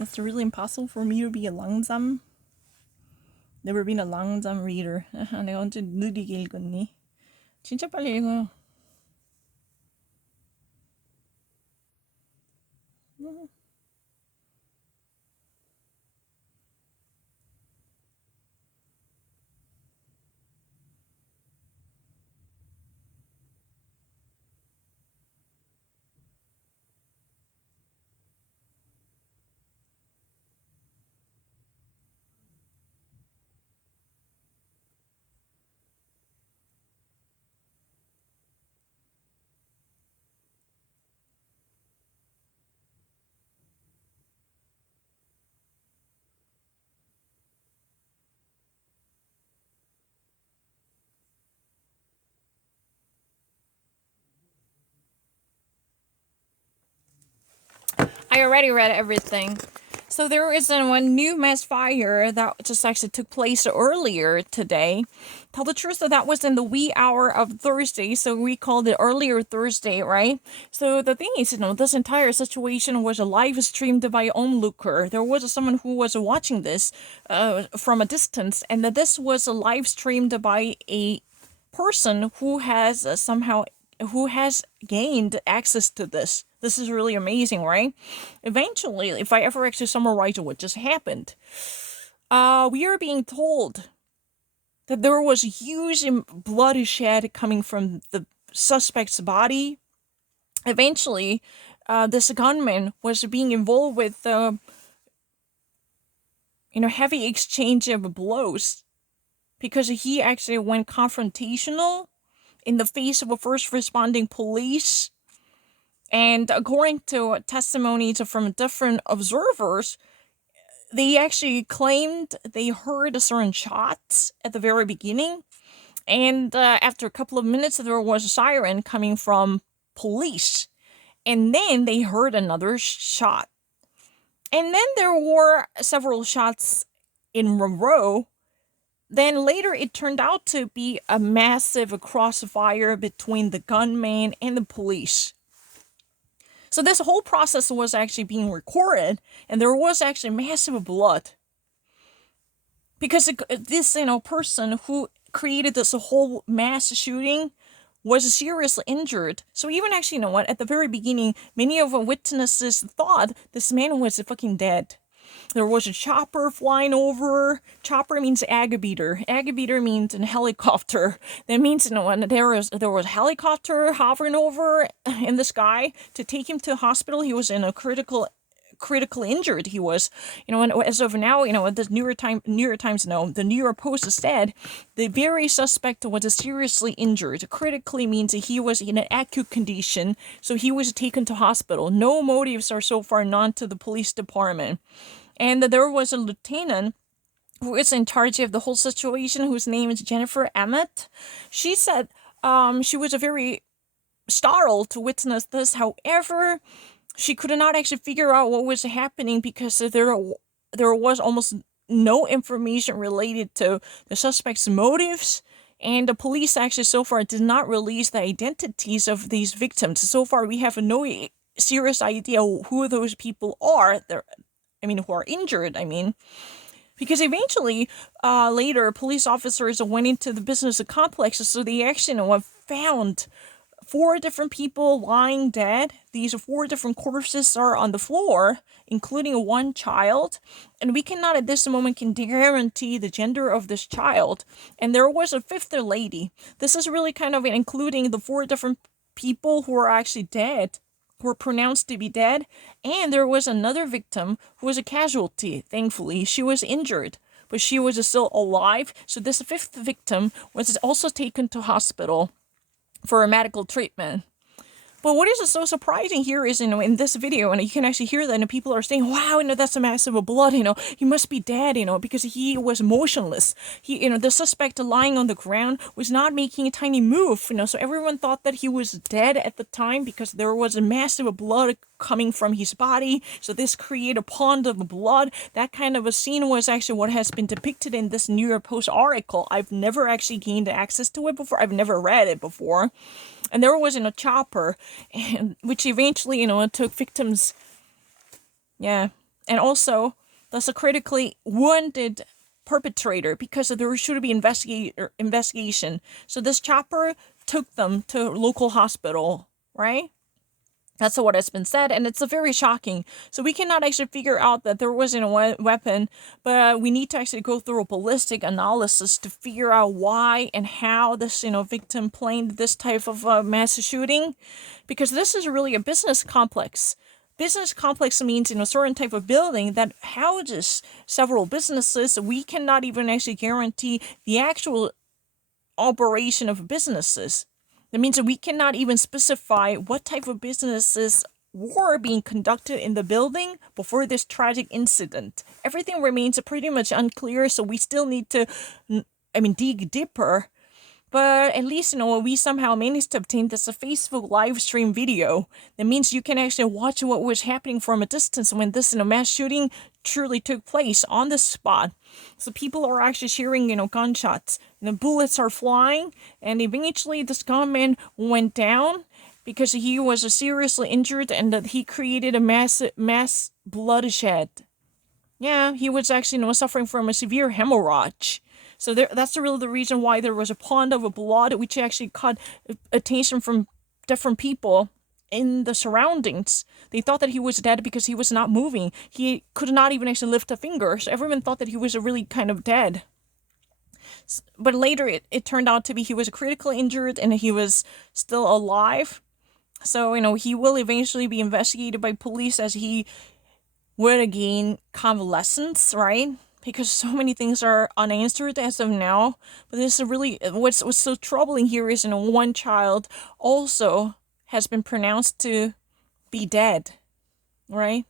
It's really impossible for me to be a langsam. Never been a langsam reader. 내가 언제 느리게 읽었니? 진짜 빨리 읽어요. I already read everything. So there is one new mass fire that just actually took place earlier today. Tell the truth, that was in the wee hour of Thursday, so we called it earlier Thursday, right? So the thing is, this entire situation was live streamed by onlooker. There was someone who was watching this from a distance, and that this was live streamed by a person who has who has gained access to this. This is really amazing, right? Eventually, if I ever actually summarize what just happened, we are being told that there was huge bloodshed coming from the suspect's body. Eventually, this gunman was being involved with, heavy exchange of blows because he actually went confrontational in the face of a first responding police. And according to testimonies from different observers, they actually claimed they heard certain shots at the very beginning. And after a couple of minutes, there was a siren coming from police. And then they heard another shot. And then there were several shots in a row. Then later it turned out to be a massive crossfire between the gunman and the police. So this whole process was actually being recorded, and there was actually massive blood. Because this, person who created this whole mass shooting was seriously injured. So even actually, at the very beginning, many of the witnesses thought this man was fucking dead. There was a chopper flying over. Chopper means agabeater. Agabeater means a helicopter. That means, there was a helicopter hovering over in the sky to take him to the hospital. He was in a critically injured. He was, and as of now, the New York Post said the very suspect was seriously injured. Critically means he was in an acute condition, so he was taken to hospital. No motives are so far known to the police department. And there was a lieutenant who is in charge of the whole situation, whose name is Jennifer Emmett. She said she was very startled to witness this. However, she could not actually figure out what was happening because there was almost no information related to the suspect's motives. And the police actually so far did not release the identities of these victims. So far, we have no serious idea who those people are. Who are injured, because eventually, later, police officers went into the business complex, so they actually found 4 different people lying dead. These 4 different corpses are on the floor, including 1 child, and we cannot at this moment can guarantee the gender of this child. And there was a 5th lady. This is really kind of including the 4 different people who are actually dead, who were pronounced to be dead, and there was another victim who was a casualty. Thankfully, she was injured, but she was still alive. So this 5th victim was also taken to hospital for a medical treatment. But what is so surprising here is, in this video, and you can actually hear that, and people are saying, wow, that's a massive blood, he must be dead, because he was motionless. He, the suspect lying on the ground was not making a tiny move, so everyone thought that he was dead at the time because there was a massive blood coming from his body. So this created a pond of blood. That kind of a scene was actually what has been depicted in this New York Post article. I've never actually gained access to it before. I've never read it before. And there was a chopper, which eventually, took victims. Yeah. and also that's a critically wounded perpetrator because there should be investigation. So this chopper took them to local hospital, right? That's what has been said, and it's a very shocking. So we cannot actually figure out that there wasn't a weapon, but we need to actually go through a ballistic analysis to figure out why and how this, victim planned this type of mass shooting, because this is really a business complex. Business complex means a certain type of building that houses several businesses. We cannot even actually guarantee the actual operation of businesses. That means that we cannot even specify what type of businesses were being conducted in the building before this tragic incident. Everything remains pretty much unclear, so we still need to, dig deeper. But at least, we somehow managed to obtain this Facebook live stream video. That means you can actually watch what was happening from a distance when this, mass shooting truly took place on the spot. So people are actually hearing, gunshots. Bullets are flying, and eventually this gunman went down because he was seriously injured and that he created a mass bloodshed. Yeah, he was actually, suffering from a severe hemorrhage. So that's really the reason why there was a pond of blood, which actually caught attention from different people in the surroundings. They thought that he was dead because he was not moving. He could not even actually lift a finger. So everyone thought that he was really kind of dead. But later it turned out to be he was critically injured and he was still alive. So, he will eventually be investigated by police as he would gain convalescence, right? Because so many things are unanswered as of now. But this is really, what's so troubling here is, one child also has been pronounced to be dead, right?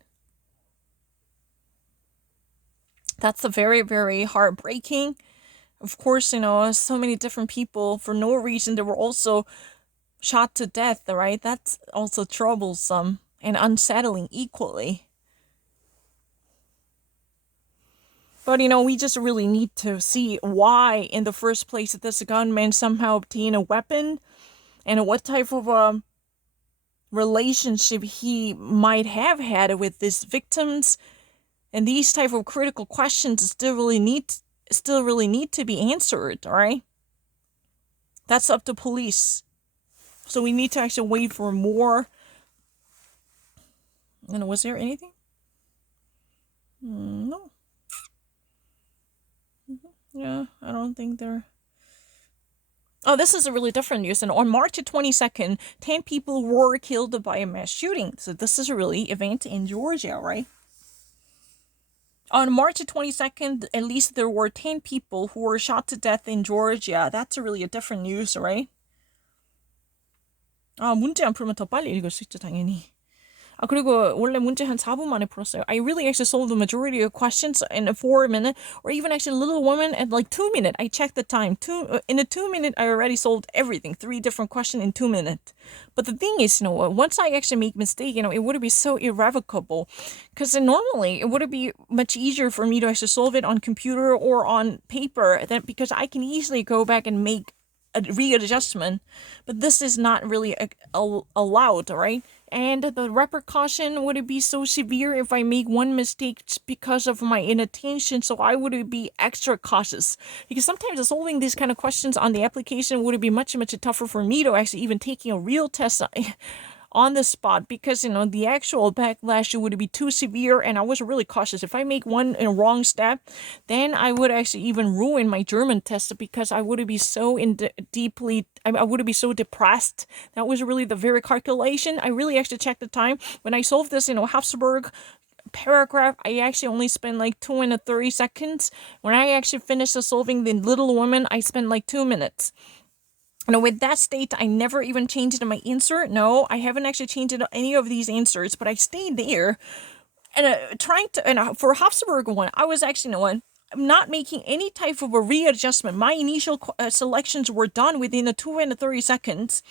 That's a very, very heartbreaking. Of course, so many different people, for no reason, they were also shot to death, right? That's also troublesome and unsettling equally. But, we just really need to see why, in the first place, this gunman somehow obtained a weapon and what type of relationship he might have had with his victims. And these type of critical questions still really need to be answered, all right? That's up to police. So we need to actually wait for more. And was there anything? No. Yeah, I don't think there. Oh, this is a really different news. And on March 22nd, 10 people were killed by a mass shooting. So this is a really event in Georgia, right? On March 22nd, at least there were 10 people who were shot to death in Georgia. That's really a different news, right? 문제 안 풀면 더 빨리 읽을 수 있죠, 당연히. 그리고 원래 문제 한 4분 만에 풀었어요. I really actually solved the majority of questions in a 4-minute, or even actually Little Woman at like 2 minutes. I checked the time. In a 2-minute, I already solved everything. 3 different questions in 2 minutes. But the thing is, once I actually make mistake, it would be so irrevocable. Because normally, it would be much easier for me to actually solve it on computer or on paper, because I can easily go back and make a readjustment. But this is not really allowed, right? And the repercussion would be so severe if I make one mistake because of my inattention, so I would be extra cautious. Because sometimes solving these kind of questions on the application would be much, much tougher for me to actually even taking a real test on the spot, because the actual backlash would be too severe, and I was really cautious. If I make one wrong step, then I would actually even ruin my German test, because I would be so I would be so depressed. That was really the very calculation. I really actually checked the time when I solved this Habsburg paragraph. I actually only spent like 2 and 30 seconds. When I actually finished solving the Little Woman, I spent like 2 minutes. With that state, I never even changed my answer. No, I haven't actually changed any of these answers, but I stayed there. And for Habsburg one, I was actually, I'm not making any type of a readjustment. My initial selections were done within the 2 and 30 seconds,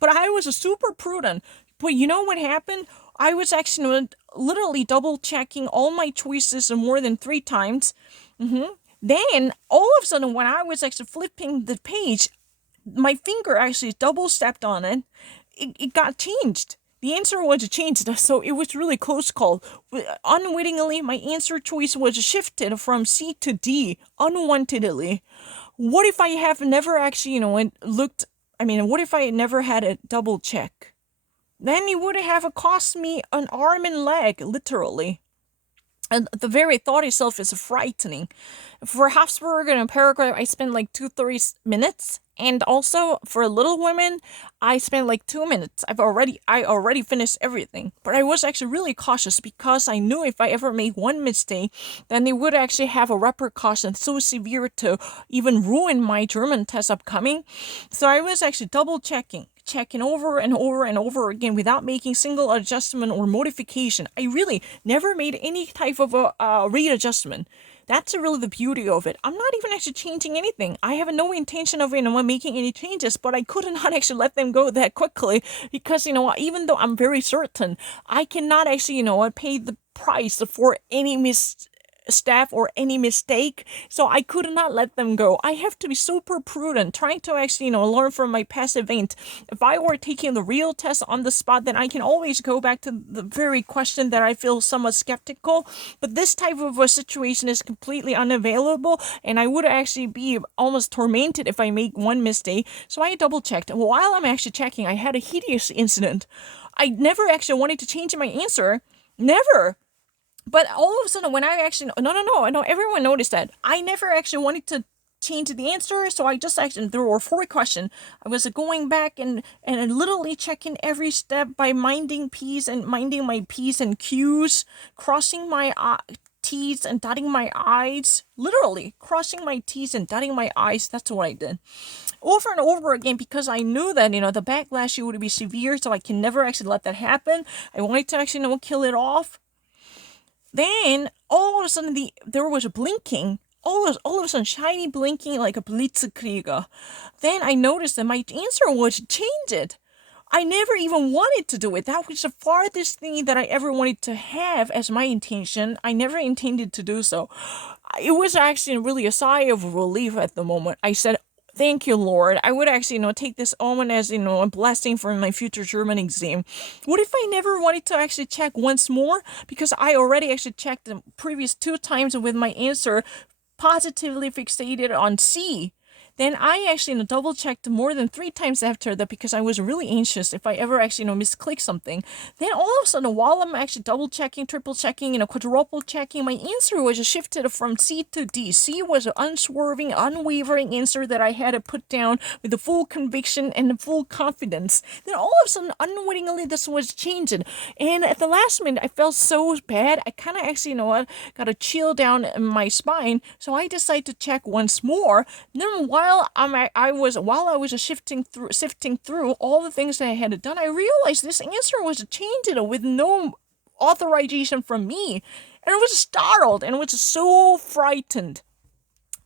but I was super prudent. But you know what happened? I was actually literally double checking all my choices more than 3 times. Then all of a sudden, when I was actually flipping the page, my finger actually double stepped on it. It got changed. the answer was changed, so it was really close call. Unwittingly, my answer choice was shifted from C to D, unwantedly. What if I have never actually, looked, what if I never had a double check? Then it would have cost me an arm and leg, literally. And the very thought itself is frightening. For Habsburg in a paragraph, I spent like 2-3 minutes, and also for Little Women, I spent like 2 minutes. I already finished everything, but I was actually really cautious because I knew if I ever made one mistake, then it would actually have a repercussion so severe to even ruin my German test upcoming. So I was actually double checking over and over and over again without making single adjustment or modification. I really never made any type of a readjustment. That's really the beauty of it. I'm not even actually changing anything. I have no intention of, making any changes, but I could not actually let them go that quickly because, even though I'm very certain, I cannot actually, pay the price for any misstep or any mistake, so I could not let them go. I have to be super prudent, trying to actually, learn from my past event. If I were taking the real test on the spot, then I can always go back to the very question that I feel somewhat skeptical. But this type of a situation is completely unavailable, and I would actually be almost tormented if I make one mistake. So I double checked. While I'm actually checking, I had a hideous incident. I never actually wanted to change my answer. Never. But all of a sudden, when I actually no, everyone noticed that I never actually wanted to change the answer, so I just actually there were 4 questions. I was going back and literally checking every step by minding my p's and q's, crossing my t's and dotting my i's. Literally crossing my t's and dotting my i's. That's what I did over and over again because I knew that the backlash would be severe, so I can never actually let that happen. I wanted to actually kill it off. Then all of a sudden there was a blinking, all of a sudden shiny blinking like a blitzkrieger. Then I noticed that my answer was changed. I never even wanted to do it. That was the farthest thing that I ever wanted to have as my intention. I never intended to do so. It was actually really a sigh of relief at the moment. I said, thank you, Lord. I would actually, take this omen as, a blessing for my future German exam. What if I never wanted to actually check once more? Because I already actually checked the previous 2 times with my answer positively fixated on C. Then I actually double checked more than 3 times after that because I was really anxious if I ever actually misclick something. Then all of a sudden, while I'm actually double checking, triple checking, quadruple checking, my answer was shifted from C to D. C was an unswerving, unwavering answer that I had to put down with the full conviction and the full confidence. Then all of a sudden, unwittingly, this was changing. And at the last minute, I felt so bad. I kind of actually, got a chill down in my spine. So I decided to check once more. Then while I was sifting through all the things that I had done, I realized this answer was changed with no authorization from me, and I was startled and was so frightened.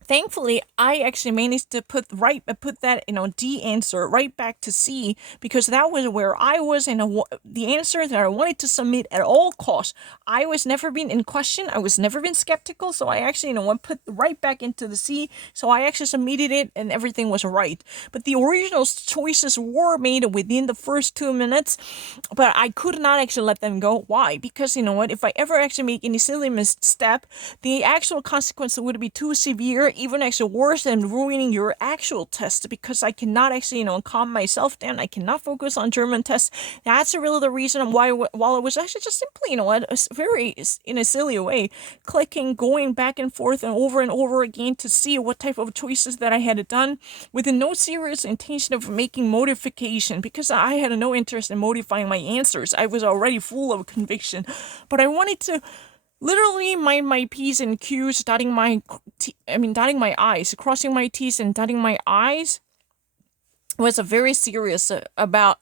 Thankfully, I actually managed to put that D answer right back to C because that was where I was and the answer that I wanted to submit at all costs. I was never been in question. I was never been skeptical, so I actually put right back into the C. So I actually submitted it and everything was right. But the original choices were made within the first 2 minutes, but I could not actually let them go. Why? Because if I ever actually make any silly misstep, the actual consequence would be too severe, even actually worse than ruining your actual test, because I cannot actually, calm myself down. I cannot focus on German tests. That's really the reason why, while it was actually just simply, very, in a silly way, going back and forth and over again to see what type of choices that I had done with no serious intention of making modification, because I had no interest in modifying my answers. I was already full of conviction, but I wanted to literally mind my P's and Q's, dotting my I's, crossing my T's and dotting my I's was very serious about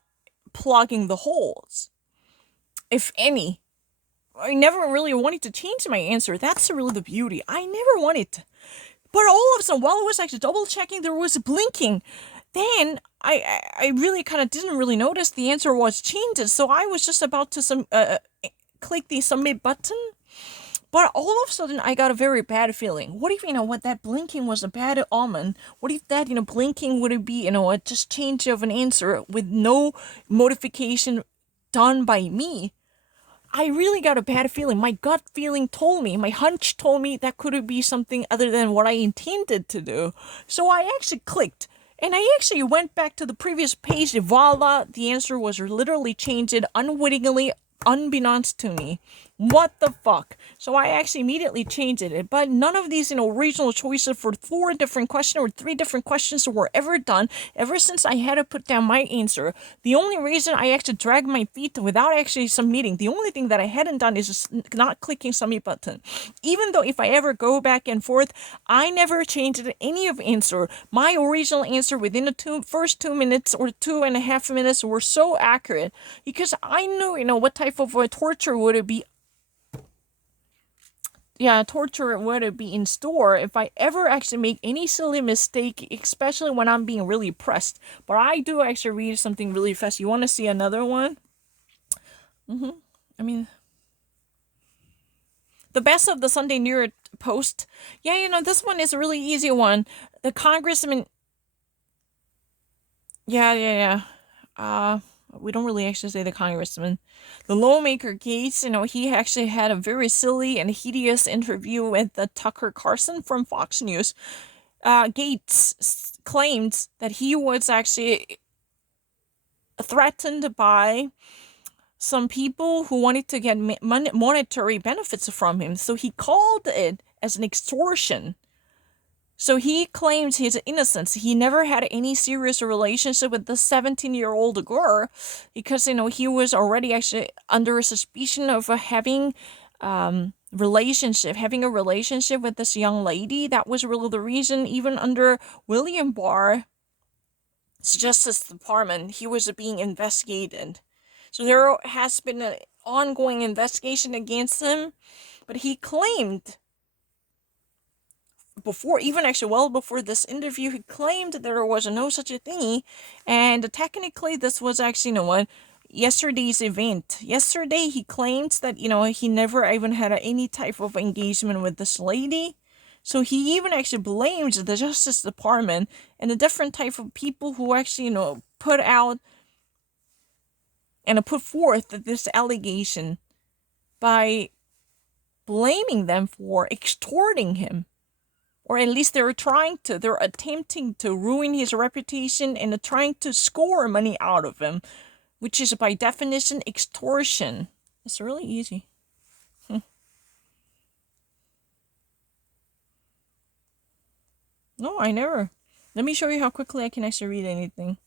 plugging the holes, if any. I never really wanted to change my answer. That's really the beauty. I never wanted to. But all of a sudden, while I was actually double checking, there was blinking. Then I really kind of didn't really notice the answer was changed. So I was just about to click the submit button. But all of a sudden, I got a very bad feeling. What if, that blinking was a bad omen? What if that, blinking would be, a just change of an answer with no modification done by me, I really got a bad feeling. My gut feeling told me, my hunch told me that could be something other than what I intended to do. So I actually clicked. And I actually went back to the previous page. And voila, the answer was literally changed unwittingly, unbeknownst to me. What the fuck? So I actually immediately changed it. But none of these, regional choices for 4 different questions or 3 different questions were ever done ever since I had to put down my answer. The only reason I actually dragged my feet without actually submitting, the only thing that I hadn't done is just not clicking submit button. Even though if I ever go back and forth, I never changed any of answer. My original answer within the first 2 minutes or 2.5 minutes were so accurate because I knew, what type of torture would it be. Yeah, torture would it be in store if I ever actually make any silly mistake, especially when I'm being really pressed. But I do actually read something really fast. You want to see another one? I mean, the best of the Sunday New York Post. Yeah, this one is a really easy one. The congressman. Yeah. We don't really actually say the congressman. The lawmaker Gates, he actually had a very silly and hideous interview with Tucker Carlson from Fox News. Gates claimed that he was actually threatened by some people who wanted to get monetary benefits from him. So he called it as an extortion. So he claims his innocence. He never had any serious relationship with the 17-year-old girl because, he was already actually under suspicion of having a relationship with this young lady. That was really the reason, even under William Barr's Justice Department, he was being investigated. So there has been an ongoing investigation against him, but he claimed well before this interview, he claimed that there was no such a thing, and technically this was actually, yesterday's event. Yesterday he claims that, he never even had any type of engagement with this lady. So he even actually blames the Justice Department and the different type of people who actually, put out and put forth this allegation by blaming them for extorting him. Or at least they're attempting to ruin his reputation and trying to score money out of him, which is by definition extortion. It's really easy. No, I never. Let me show you how quickly I can actually read anything.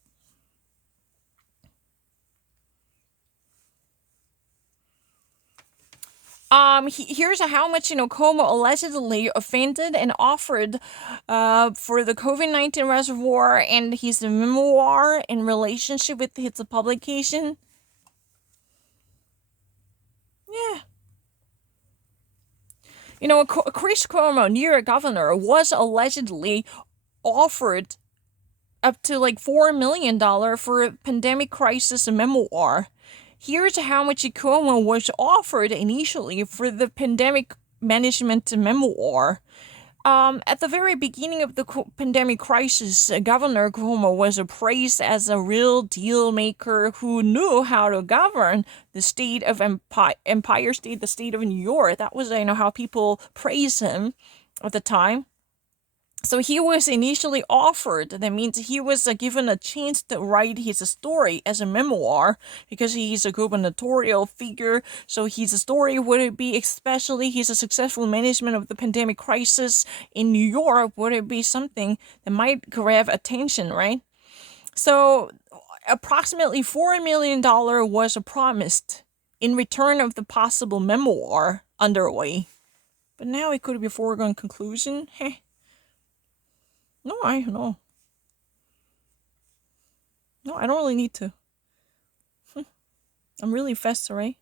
Here's how much, Cuomo allegedly offended and offered for the COVID-19 reservoir and his memoir in relationship with his publication. Yeah. Chris Cuomo, New York governor, was allegedly offered up to like $4 million for a pandemic crisis memoir. Here's how much Cuomo was offered initially for the pandemic management memoir. At the very beginning of the pandemic crisis, Governor Cuomo was praised as a real deal maker who knew how to govern the state of Empire State, the state of New York. That was, how people praised him at the time. So he was initially offered, that means he was given a chance to write his story as a memoir because he's a gubernatorial figure. So his story would be, especially his successful management of the pandemic crisis in New York, would it be something that might grab attention, right? So approximately $4 million was promised in return of the possible memoir underway. But now it could be a foregone conclusion. Heh. No, I don't really need to. I'm really fast, right?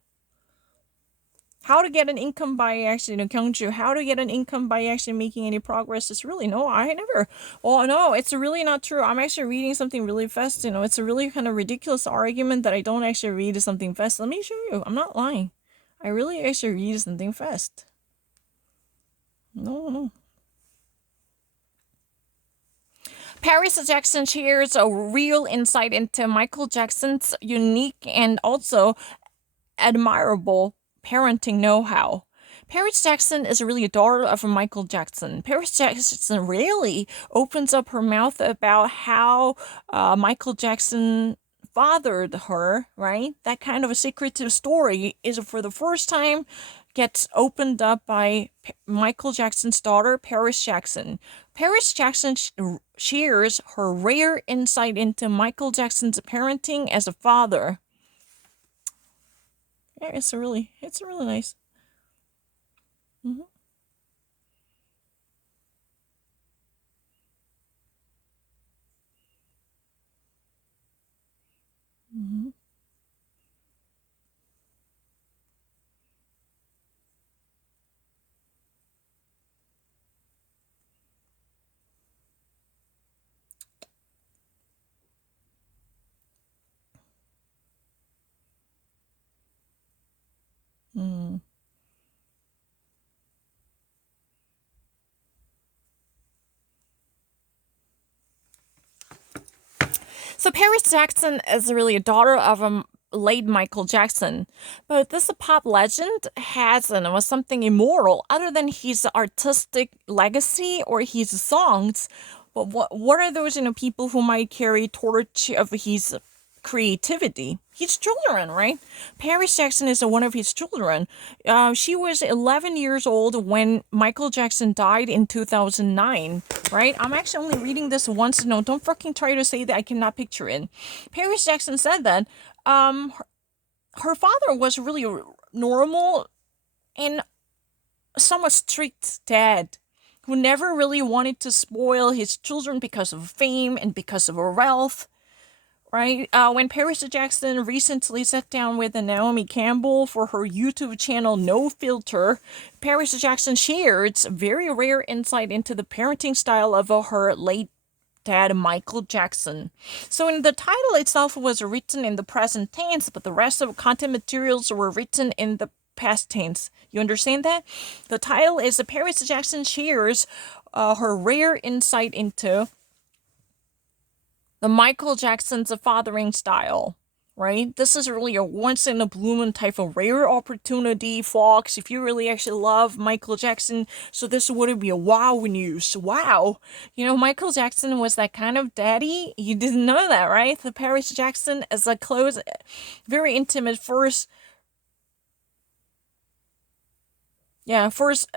How to get an income by actually, Kyungju, how to get an income by actually making any progress is really, no, I never. Oh, no, it's really not true. I'm actually reading something really fast, it's a really kind of ridiculous argument that I don't actually read something fast. Let me show you. I'm not lying. I really actually read something fast. No. Paris Jackson shares a real insight into Michael Jackson's unique and also admirable parenting know-how. Paris Jackson is really a daughter of Michael Jackson. Paris Jackson really opens up her mouth about how Michael Jackson fathered her, right? That kind of a secretive story is for the first time gets opened up by Michael Jackson's daughter, Paris Jackson. Paris Jackson shares her rare insight into Michael Jackson's parenting as a father. Yeah, it's really nice. Mm-hmm. Mm-hmm. Mm. So Paris Jackson is really a daughter of a late Michael Jackson, but this pop legend has was something immortal other than his artistic legacy or his songs. But what are those people who might carry torch of his creativity? His children, right? Paris Jackson is one of his children. She was 11 years old when Michael Jackson died in 2009, right? I'm actually only reading this once. No, don't fucking try to say that I cannot picture it. Paris Jackson said that her father was really normal and somewhat strict dad who never really wanted to spoil his children because of fame and because of wealth, right? When Paris Jackson recently sat down with Naomi Campbell for her YouTube channel No Filter, Paris Jackson shared very rare insight into the parenting style of her late dad, Michael Jackson. So in the title itself was written in the present tense, but the rest of content materials were written in the past tense. You understand that? The title is Paris Jackson shares her rare insight into the Michael Jackson's fathering style, right? This is really a once in a blue moon type of rare opportunity, Fox, if you really actually love Michael Jackson. So this would be a wow news. Wow. Michael Jackson was that kind of daddy. You didn't know that, right? The Paris Jackson is a close, very intimate first, yeah, first,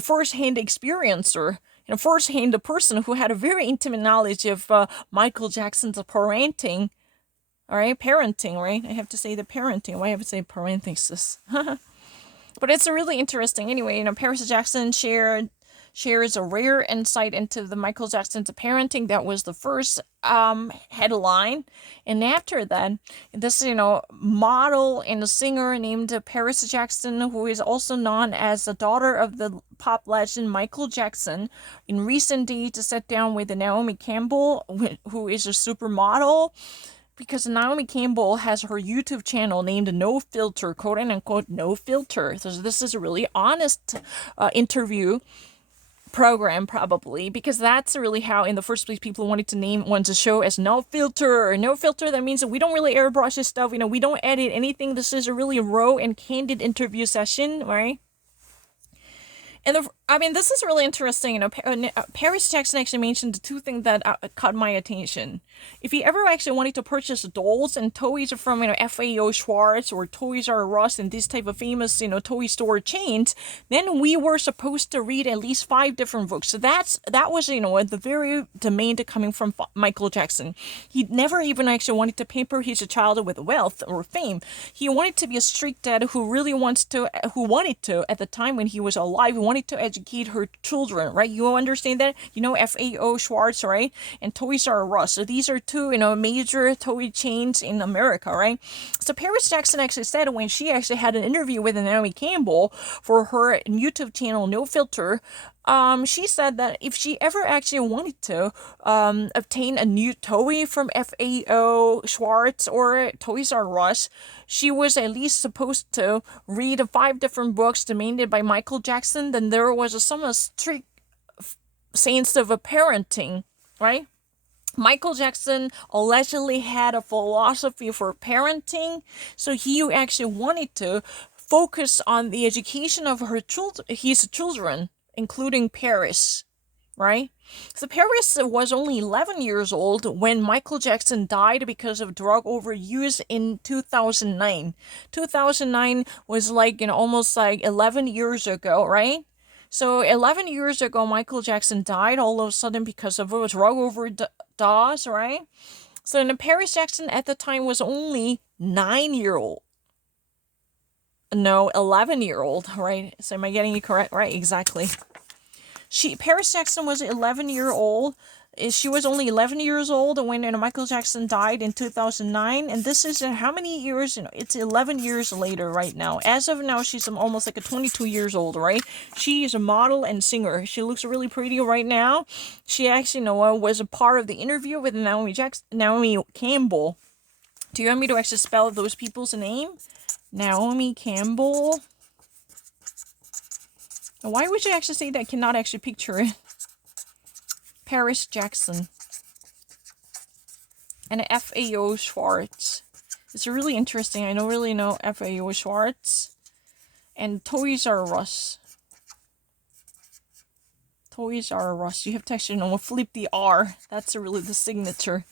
first-hand experiencer. First-hand a person who had a very intimate knowledge of Michael Jackson's parenting. All right, parenting, right? I have to say the parenting. Why have to say parenthesis? But it's really interesting. Anyway, Paris Jackson shares a rare insight into the Michael Jackson's parenting. That was the first headline, and after that, this model and a singer named Paris Jackson, who is also known as the daughter of the pop legend Michael Jackson, in recent days sat down with Naomi Campbell, who is a supermodel. Because Naomi Campbell has her YouTube channel named No Filter, quote unquote, No Filter. So this is a really honest interview program, probably, because that's really how in the first place people wanted to name one's show as No Filter. No Filter, that means that we don't really airbrush this stuff, we don't edit anything. This is a really raw and candid interview session, right? And this is really interesting. Paris Jackson actually mentioned two things that caught my attention. If you ever actually wanted to purchase dolls and toys from FAO Schwarz or Toys R Us and these type of famous toy store chains, then we were supposed to read at least 5 different books. So that was the very demand coming from Michael Jackson. He never even actually wanted to pamper his child with wealth or fame. He wanted to be a strict dad who wanted to at the time when he was alive, who wanted to educate her children, right? You understand that? FAO Schwarz, right? And Toys R Us. So these are two, major toy chains in America, right? So Paris Jackson actually said when she actually had an interview with Naomi Campbell for her YouTube channel, No Filter, she said that if she ever actually wanted to obtain a new toy from FAO Schwarz or Toys R Us, she was at least supposed to read 5 different books demanded by Michael Jackson. Then there was some strict sense of a parenting, right? Michael Jackson allegedly had a philosophy for parenting, so he actually wanted to focus on the education of his children, including Paris, right? So Paris was only 11 years old when Michael Jackson died because of drug overuse in 2009. 2009 was like, almost like 11 years ago, right? So 11 years ago, Michael Jackson died all of a sudden because of a drug overdose, right? So Paris Jackson at the time was only 9-year old. No, 11-year old, right? So am I getting it correct? Right, exactly. Paris Jackson was 11-year old. She was only 11 years old when Michael Jackson died in 2009, and this is how many years? It's 11 years later right now. As of now, she's almost like a 22 years old, right? She is a model and singer. She looks really pretty right now. She actually, was a part of the interview with Naomi Campbell. Do you want me to actually spell those people's name? Naomi Campbell. Why would you actually say that? I cannot actually picture it. Paris Jackson. And FAO Schwarz. It's really interesting. I don't really know FAO Schwarz. And Toys R Us. Toys R Us. You have to actually flip the R. That's really the signature.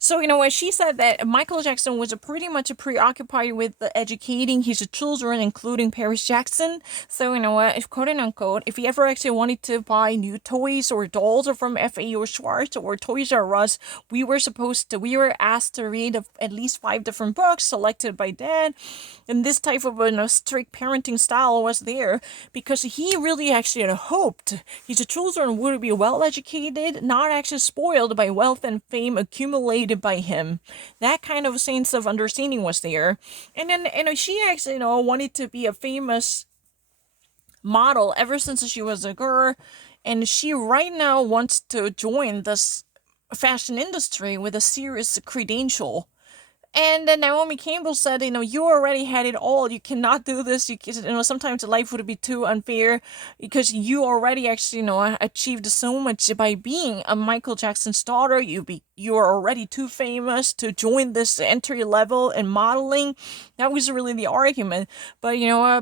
So, she said that Michael Jackson was pretty much preoccupied with educating his children, including Paris Jackson. So, if quote unquote, if he ever actually wanted to buy new toys or dolls from FAO Schwarz or Toys R Us, we were asked to read at least 5 different books selected by Dad. And this type of strict parenting style was there because he really actually had hoped his children would be well educated, not actually spoiled by wealth and fame accumulated by him. That kind of sense of understanding was there. And then, she actually, wanted to be a famous model ever since she was a girl. And she right now wants to join this fashion industry with a serious credential. And then Naomi Campbell said, you already had it all. You cannot do this. Sometimes life would be too unfair because you already actually, achieved so much by being a Michael Jackson's daughter. You are already too famous to join this entry level in modeling. That was really the argument. But,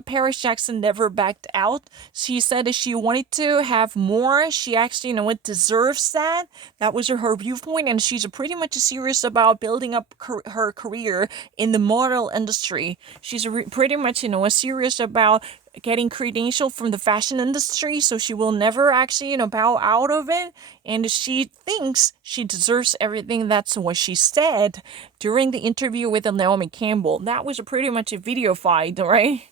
Paris Jackson never backed out. She said that she wanted to have more. She actually, deserves that. That was her viewpoint. And she's pretty much serious about building up her career in the model industry. She's pretty much, serious about getting credential from the fashion industry, so she will never actually, bow out of it. And she thinks she deserves everything. That's what she said during the interview with Naomi Campbell. That was pretty much a video fight, right?